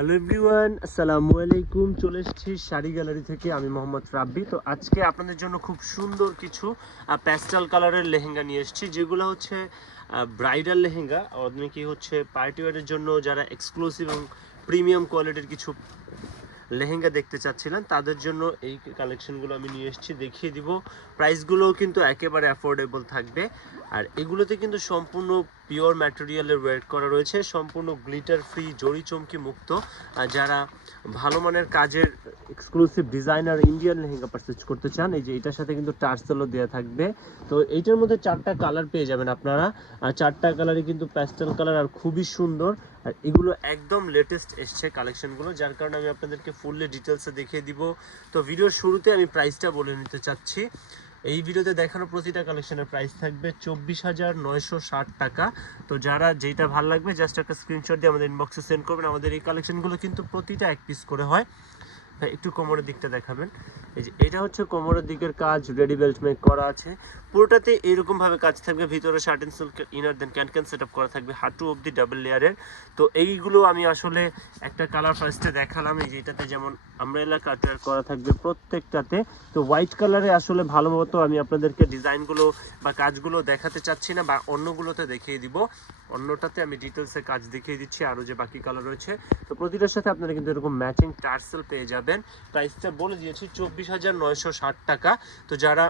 Hello everyone আসসালামু আলাইকুম চলে এসেছি শাড়ি গ্যালারি থেকে, আমি মোহাম্মদ রাব্বি। তো আজকে আপনাদের জন্য খুব সুন্দর কিছু প্যাস্টাল কালারের লেহেঙ্গা নিয়ে এসেছি, যেগুলো হচ্ছে ব্রাইডাল লেহেঙ্গা। অনেকে হচ্ছে পার্টি ওয়ারের জন্য যারা এক্সক্লুসিভ এবং প্রিমিয়াম কোয়ালিটির কিছু লেহেঙ্গা দেখতে চাচ্ছিলেন, তাদের জন্য এই কালেকশনগুলো আমি নিয়ে এসেছি, দেখিয়ে দিব। প্রাইসগুলোও কিন্তু একেবারে অ্যাফোর্ডেবল থাকবে। আর এগুলোতে কিন্তু সম্পূর্ণ পিওর ম্যাটেরিয়ালের ওয়েট করা রয়েছে, সম্পূর্ণ গ্লিটার ফ্রি জড়ি চমকি মুক্ত। যারা ভালো মানের কাজের exclusive designer Indian lehenga purchase করতে চান, এই যে এটার সাথে কিন্তু টার্সেলও দেওয়া থাকবে। তো এইটার মধ্যে চারটা কালার পেয়ে যাবেন আপনারা। আর চারটা কালারই কিন্তু প্যাস্টেল কালার আর খুবই সুন্দর। আর এগুলো একদম লেটেস্ট এসছে কালেকশনগুলো যার কারণে আমি আপনাদেরকে ফুললি ডিটেলসে দেখিয়ে দিব। তো ভিডিওর শুরুতে আমি প্রাইসটা বলে নিতে চাচ্ছি। এই ভিডিওতে দেখানো প্রতিটা কালেকশনের প্রাইস থাকবে চব্বিশ হাজার নয়শো ষাট টাকা। তো যারা যেটা ভালো লাগবে জাস্ট একটা স্ক্রিনশট দিয়ে আমাদের ইনবক্সে সেন্ড করবেন। আমাদের এই কালেকশনগুলো কিন্তু প্রতিটা এক পিস করে হয়। হ্যাঁ, একটু কোমরের দিকটা দেখাবেন। এই যে এটা হচ্ছে কোমরের দিকের কাজ রেডি বেল্ট মেক করা আছে। পুরোটাতে এরকম ভাবে কাজ থাকবে। ভিতরে shirt and silk inner then can can set up করা থাকবে হাঁটু অবধি ডাবল লেয়ারের তো এইগুলো আমি আসলে একটা কালার ফার্স্টে দেখালাম। এই যে এটাতে যেমন আমব্রেলা কাটার করা থাকবে প্রত্যেকটাতে। তো হোয়াইট কালারে আসলে ভালো মতো আমি আপনাদেরকে ডিজাইনগুলো বা কাজগুলো দেখাতে চাচ্ছি না বা অন্যগুলোতে দেখিয়ে দিব। অন্যটাতে আমি ডিটেলসে কাজ দেখিয়ে দিচ্ছি, আরও যে বাকি কালার রয়েছে। তো প্রতিটার সাথে আপনারা কিন্তু এরকম ম্যাচিং টার্সেল পেয়ে যাবেন। প্রাইসটা বলে দিয়েছি চব্বিশ হাজার নয়শো ষাট টাকা। তো যারা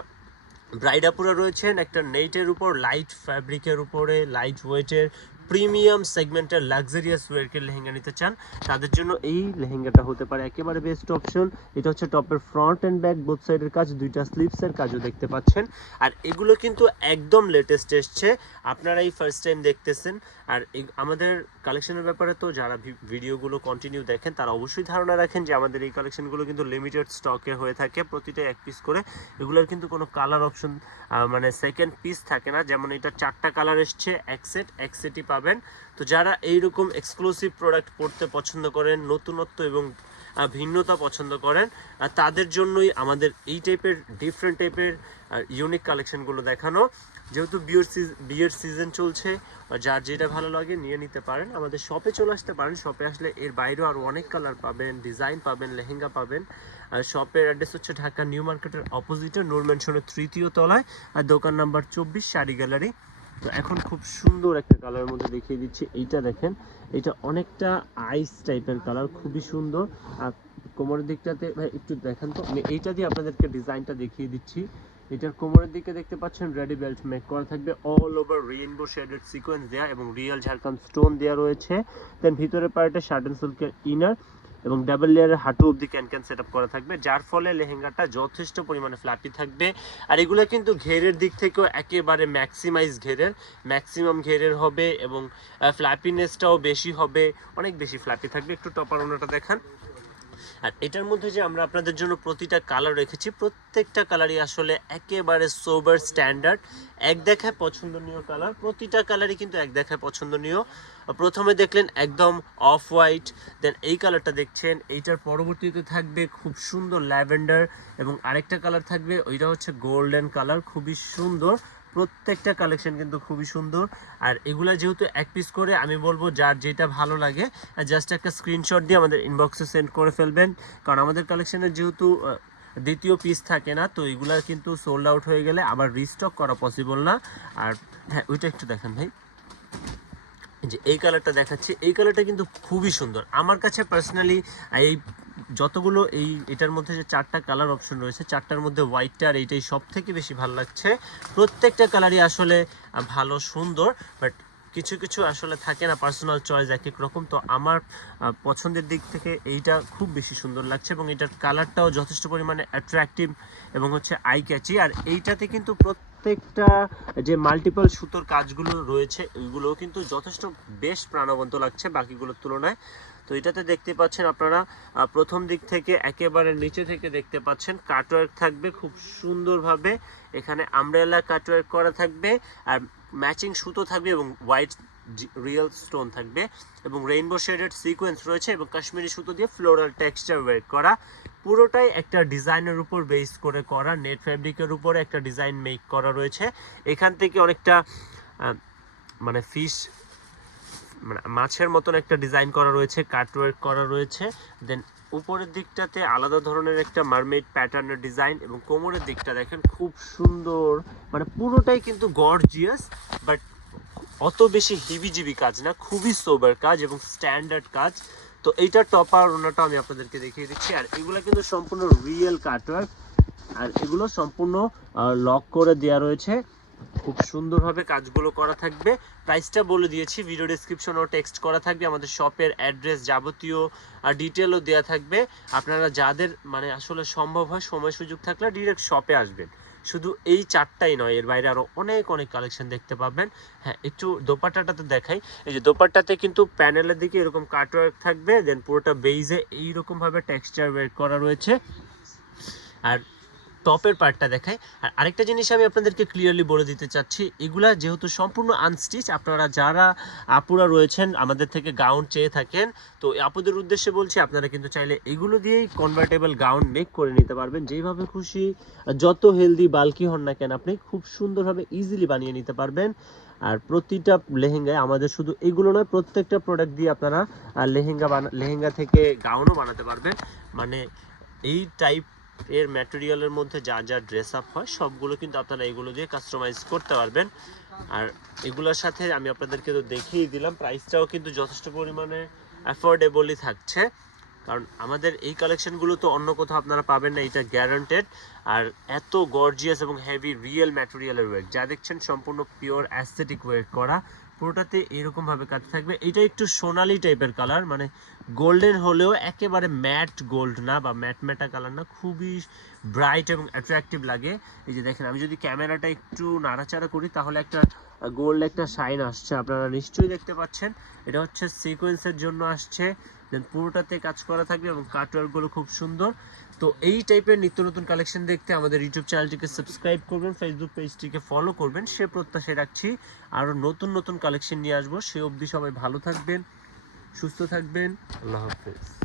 ব্রাইডাপুরা রয়েছেন, একটা নেটের উপর লাইট ফ্যাব্রিকের উপরে লাইট ওয়েটের প্রিমিয়াম সেগমেন্টের লাক্সারিয়াস ওয়ার্কের লেহেঙ্গা নিতে চান, তাদের জন্য এই লেহেঙ্গাটা হতে পারে একেবারে বেস্ট অপশন এটা হচ্ছে টপের ফ্রন্ট অ্যান্ড ব্যাক বোথ সাইডের কাজ, দুইটা স্লিপসের কাজও দেখতে পাচ্ছেন। আর এগুলো কিন্তু একদম লেটেস্ট এসছে আপনারা এই ফার্স্ট টাইম দেখতেছেন। আর আমাদের কালেকশনের ব্যাপারে তো যারা ভিডিওগুলো কন্টিনিউ দেখেন, তারা অবশ্যই ধারণা রাখেন যে আমাদের এই কালেকশনগুলো কিন্তু লিমিটেড স্টকে হয়ে থাকে, প্রতিটা এক পিস করে। এগুলোর কিন্তু কোনো কালার অপশন মানে সেকেন্ড পিস থাকে না। যেমন এটা চারটা কালার এসছে, এক সেট এক সেটই তো যারা এইরকম এক্সক্লুসিভ প্রোডাক্ট পড়তে পছন্দ করেন, নতুনত্ব এবং ভিন্নতা পছন্দ করেন তাদের জন্যই আমাদের এই টাইপের ডিফারেন্ট টাইপের ইউনিক কালেকশনগুলো দেখানো। যেহেতু বিয়ের বিয়ের সিজন চলছে যার যেটা ভালো লাগে নিয়ে নিতে পারেন। আমাদের শপে চলে আসতে পারেন। শপে আসলে এর বাইরেও আরও অনেক কালার পাবেন ডিজাইন পাবেন, লেহেঙ্গা পাবেন। আর শপের অ্যাড্রেস হচ্ছে ঢাকা নিউ মার্কেটের অপোজিটে নূর ম্যানশনের তৃতীয় তলায়। আর দোকান নাম্বার চব্বিশ শাড়ি গ্যালারি তো এখন খুব সুন্দর একটা কালারের মধ্যে দেখিয়ে দিচ্ছি। এইটা দেখেন এটা অনেকটা আইস টাইপের কালার খুবই সুন্দর। আর কোমরের দিকটাতে, ভাই, একটু দেখেন তো, আমি এইটা দিয়ে আপনাদেরকে ডিজাইনটা দেখিয়ে দিচ্ছি। এটার কোমরের দিকে দেখতে পাচ্ছেন রেডি বেল্ট মেক করা থাকবে all over rainbow shaded sequence দেয়া এবং রিয়েল ঝাড়খান্ড স্টোন দেওয়া রয়েছে। দেন ভিতরের পার্টে শার্ট অ্যান্ড সিল্কের ইনার এবং ডাবল লেয়ারের হাঁটু অবধি ক্যান ক্যান সেট করা থাকবে, যার ফলে লেহেঙ্গাটা যথেষ্ট পরিমাণে ফ্ল্যাপি থাকবে। আর এগুলো কিন্তু ঘেরের দিক থেকেও একেবারে ম্যাক্সিমাইজ ঘেরের ম্যাক্সিমাম ঘেরের হবে এবং ফ্ল্যাপিনেসটাও বেশি হবে, অনেক বেশি ফ্ল্যাপি থাকবে। একটু টপার ওনাটা দেখান। আর এটার মধ্যে যে আমরা আপনাদের জন্য প্রতিটা কালার রেখেছি, প্রত্যেকটা কালারই আসলে একেবারে সোবার স্ট্যান্ডার্ড এক দেখায় পছন্দনীয় কালার প্রতিটা কালারই কিন্তু এক দেখায় পছন্দনীয়। প্রথমে দেখলেন একদম অফ হোয়াইট দেন এই কালারটা দেখছেন, এইটার পরবর্তীতে থাকবে খুব সুন্দর ল্যাভেন্ডার এবং আরেকটা কালার থাকবে, ওইটা হচ্ছে গোল্ডেন কালার খুবই সুন্দর। প্রত্যেকটা কালেকশন কিন্তু খুবই সুন্দর। আর এগুলা যেহেতু এক পিস করে, আমি বলব যার যেটা ভালো লাগে জাস্ট একটা স্ক্রিনশট দিয়ে আমাদের ইনবক্সে সেন্ড করে ফেলবেন। কারণ আমাদের কালেকশনের যেহেতু দ্বিতীয় পিস থাকে না, তো এগুলা কিন্তু সোল্ড আউট হয়ে গেলে আবার রিস্টক করা পসিবল না। আর হ্যাঁ ওইটা একটু দেখেন ভাই। যে এই কালারটা দেখাচ্ছি, এই কালারটা কিন্তু খুবই সুন্দর। আমার কাছে পার্সোনালি এই যতগুলো এই এটার মধ্যে যে চারটা কালার অপশন রয়েছে, চারটার মধ্যে হোয়াইটটা আর এইটাই সব থেকে বেশি ভালো লাগছে। প্রত্যেকটা কালারই আসলে ভালো, সুন্দর বাট কিছু কিছু আসলে থাকে না পার্সোনাল চয়েস এক এক রকম। তো আমার পছন্দের দিক থেকে এইটা খুব বেশি সুন্দর লাগছে এবং এটার কালারটাও যথেষ্ট পরিমাণে অ্যাট্রাকটিভ এবং হচ্ছে আই ক্যাচি আর এইটাতে কিন্তু প্রত্যেকটা যে মাল্টিপল সুতোর কাজগুলো রয়েছে ওইগুলোও কিন্তু যথেষ্ট বেশ প্রাণবন্ত লাগছে বাকিগুলোর তুলনায়। তো এটাতে দেখতে পাচ্ছেন আপনারা প্রথম দিক থেকে একেবারে নিচে থেকে দেখতে পাচ্ছেন কাটওয়ার্ক থাকবে খুব সুন্দরভাবে। এখানে আমব্রেলা কাটওয়ার্ক করা থাকবে আর ম্যাচিং সুতো থাকবে এবং হোয়াইট রিয়েল স্টোন থাকবে এবং রেইনবো শেডেড সিকোয়েন্স রয়েছে এবং কাশ্মীরি সুতো দিয়ে ফ্লোরাল টেক্সচার ওয়ার্ক করা। পুরোটাই একটা ডিজাইনের উপর বেস করে করা নেট ফ্যাব্রিকের উপরে একটা ডিজাইন মেক করা রয়েছে। এখান থেকে অনেকটা মানে ফিশ মানে মাছের মতন একটা ডিজাইন করা রয়েছে কাটওয়ার্ক করা রয়েছে। দেন উপরের দিকটাতে আলাদা ধরনের একটা মারমেড প্যাটার্নের ডিজাইন এবং কোমরের দিকটা দেখেন খুব সুন্দর। মানে পুরোটাই কিন্তু গর্জিয়াস বাট অত বেশি হিবিজিবি কাজ না, খুবই সোবার কাজ এবং স্ট্যান্ডার্ড কাজ। তো এইটা টপার ওনাটা আমি আপনাদেরকে দেখিয়ে দিচ্ছি। আর এগুলো কিন্তু সম্পূর্ণ রিয়েল কাটওয়ার্ক আর এগুলো সম্পূর্ণ লক করে দেওয়া রয়েছে। খুব সুন্দরভাবে কাজগুলো করা থাকবে। প্রাইসটা বলে দিয়েছি ভিডিও ডেসক্রিপশনেও টেক্সট করা থাকবে, আমাদের শপের অ্যাড্রেস যাবতীয় আর ডিটেলও দেওয়া থাকবে। আপনারা যাদের মানে আসলে সম্ভব হয়, সময় সুযোগ থাকলে ডিরেক্ট শপে আসবেন। শুধু এই চারটাই নয়, এর বাইরে আরও অনেক অনেক কালেকশন দেখতে পাবেন। হ্যাঁ একটু দোপাট্টাটাতে দেখাই। এই যে দোপাট্টাতে কিন্তু প্যানেলের দিকে এরকম কাটওয়ার্ক থাকবে দেন পুরোটা বেইজে এইরকমভাবে টেক্সচার ওয়ার্ক করা রয়েছে। আর টপের পার্টটা দেখাই। আর আরেকটা জিনিস আমি আপনাদেরকে ক্লিয়ারলি বলে দিতে চাচ্ছি, এগুলা যেহেতু সম্পূর্ণ আনস্টিচ আপনারা যারা আপুরা রয়েছেন, আমাদের থেকে গাউন চেয়ে থাকেন, তো আপুদের উদ্দেশ্যে বলছি, আপনারা কিন্তু চাইলে এগুলো দিয়েই কনভার্টেবল গাউন মেক করে নিতে পারবেন। যেইভাবে খুশি, যত হেলদি বাল্কি হন না কেন, আপনি খুব সুন্দরভাবে ইজিলি বানিয়ে নিতে পারবেন। আর প্রতিটা লেহেঙ্গায় আমাদের শুধু এগুলো নয়, প্রত্যেকটা প্রোডাক্ট দিয়ে আপনারা লেহেঙ্গা বানা, লেহেঙ্গা থেকে গাউনও বানাতে পারবেন। মানে এই টাইপ এর ম্যাটেরিয়ালের মধ্যে যা যা ড্রেস আপ হয়, সবগুলো কিন্তু আপনারা এগুলো দিয়ে কাস্টমাইজ করতে পারবেন। আর এগুলোর সাথে আমি আপনাদেরকে তো দেখিয়ে দিলাম প্রাইসটাও কিন্তু যথেষ্ট পরিমাণে অ্যাফোর্ডেবলই থাকছে। কারণ আমাদের এই কালেকশনগুলো তো অন্য কোথাও আপনারা পাবেন না, এটা গ্যারান্টেড আর এত গর্জিয়াস এবং হেভি রিয়েল ম্যাটেরিয়ালের ওয়েট যা দেখছেন সম্পূর্ণ পিওর অ্যাস্থেটিক ওয়েট করা। পুরোটাতে এরকমভাবে কাজ থাকবে। এটা একটু সোনালি টাইপের কালার মানে গোল্ডেন হলেও একেবারে ম্যাট গোল্ড না বা ম্যাট ম্যাটা কালার না, খুবই ব্রাইট এবং অ্যাট্রাকটিভ লাগে। এই যে দেখেন, আমি যদি ক্যামেরাটা একটু নাড়াচাড়া করি, তাহলে একটা গোল্ড একটা সাইন আসছে, আপনারা নিশ্চয়ই দেখতে পাচ্ছেন। এটা হচ্ছে সিকোয়েন্সের জন্য আসছে। দেন পুরোটাতে কাজ করা থাকবে এবং কাটওয়ার্কগুলো খুব সুন্দর। তো এই টাইপের নিত্য নতুন কালেকশন দেখতে আমাদের ইউটিউব চ্যানেলটিকে সাবস্ক্রাইব করবেন ফেসবুক পেজটিকে ফলো করবেন, সে প্রত্যাশায় রাখছি আরও নতুন নতুন কালেকশন নিয়ে আসব। সে অবধি সবাই ভালো থাকবেন, সুস্থ থাকবেন। আল্লাহ হাফেজ।